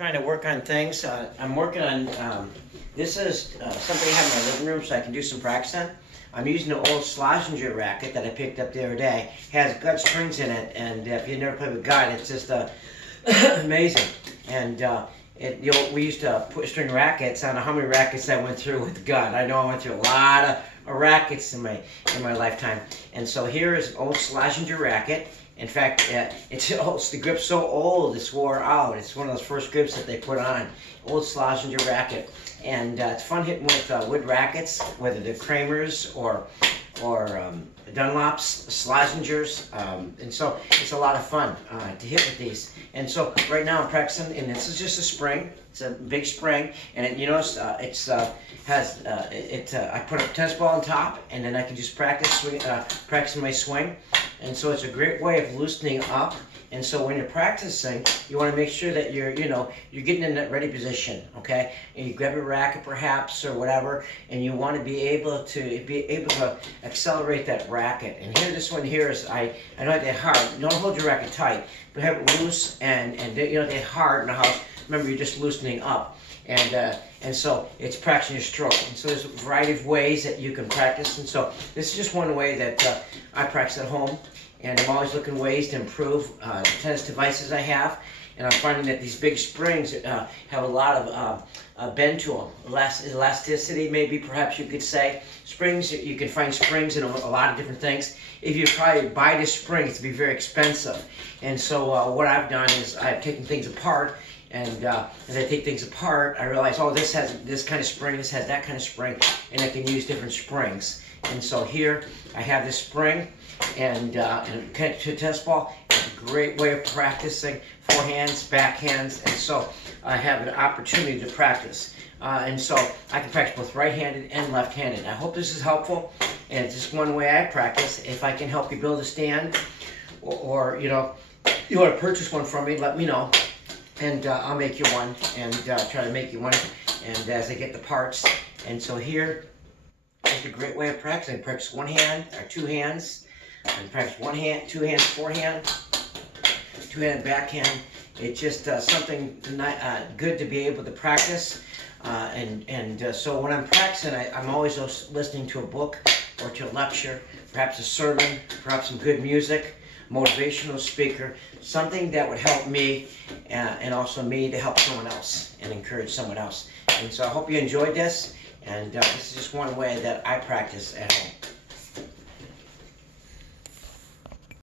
Trying to work on things. I'm working on, this is something I have in my living room so I can do some practice on. I'm using an old Schlesinger racket that I picked up the other day. It has gut strings in it, and if you've never played with gut, it's just amazing. And we used to put string rackets. I don't know how many rackets I went through with gut. I know I went through a lot of rackets in my lifetime. And so here is an old Schlesinger racket. In fact, the grip's so old it's wore out. It's one of those first grips that they put on. Old Schlesinger racket. And it's fun hitting with wood rackets, whether they're Kramers or Dunlops, Schlesingers, and so it's a lot of fun to hit with these. And so right now I'm practicing, and this is just a spring. It's a big spring, and I put a tennis ball on top, and then I can just practicing my swing. And so it's a great way of loosening up. And so when you're practicing, you want to make sure that you're getting in that ready position, okay? And you grab a racket perhaps or whatever, and you want to be able to accelerate that racket. And here, this one here is I don't have that hard. Don't hold your racket tight, but have it loose and that hard in the house. Remember, you're just loosening up. And so it's practicing your stroke. And so there's a variety of ways that you can practice. And so this is just one way that I practice at home. And I'm always looking ways to improve the tennis devices I have. And I'm finding that these big springs have a lot of bend to them. Elasticity, maybe, perhaps you could say. Springs, you can find springs in a lot of different things. If you try to buy this spring, it's to be very expensive. And so what I've done is I've taken things apart. And as I take things apart, I realize, oh, this has this kind of spring, this has that kind of spring, and I can use different springs. And so here I have this spring, and connect to a tennis ball. It's a great way of practicing forehands, backhands, and so I have an opportunity to practice. And so I can practice both right-handed and left-handed. I hope this is helpful, and it's just one way I practice. If I can help you build a stand, or you want to purchase one from me, let me know. And I'll make you one, and try to make you one, and as I get the parts. And so here is a great way of practicing. Practice one hand, or two hands, and practice one hand, two hands, forehand, two-hand backhand. It's just something good to be able to practice. So when I'm practicing, I'm always listening to a book or to a lecture, perhaps a sermon, perhaps some good music, motivational speaker, something that would help me and also me to help someone else and encourage someone else. And so I hope you enjoyed this, and this is just one way that I practice at home.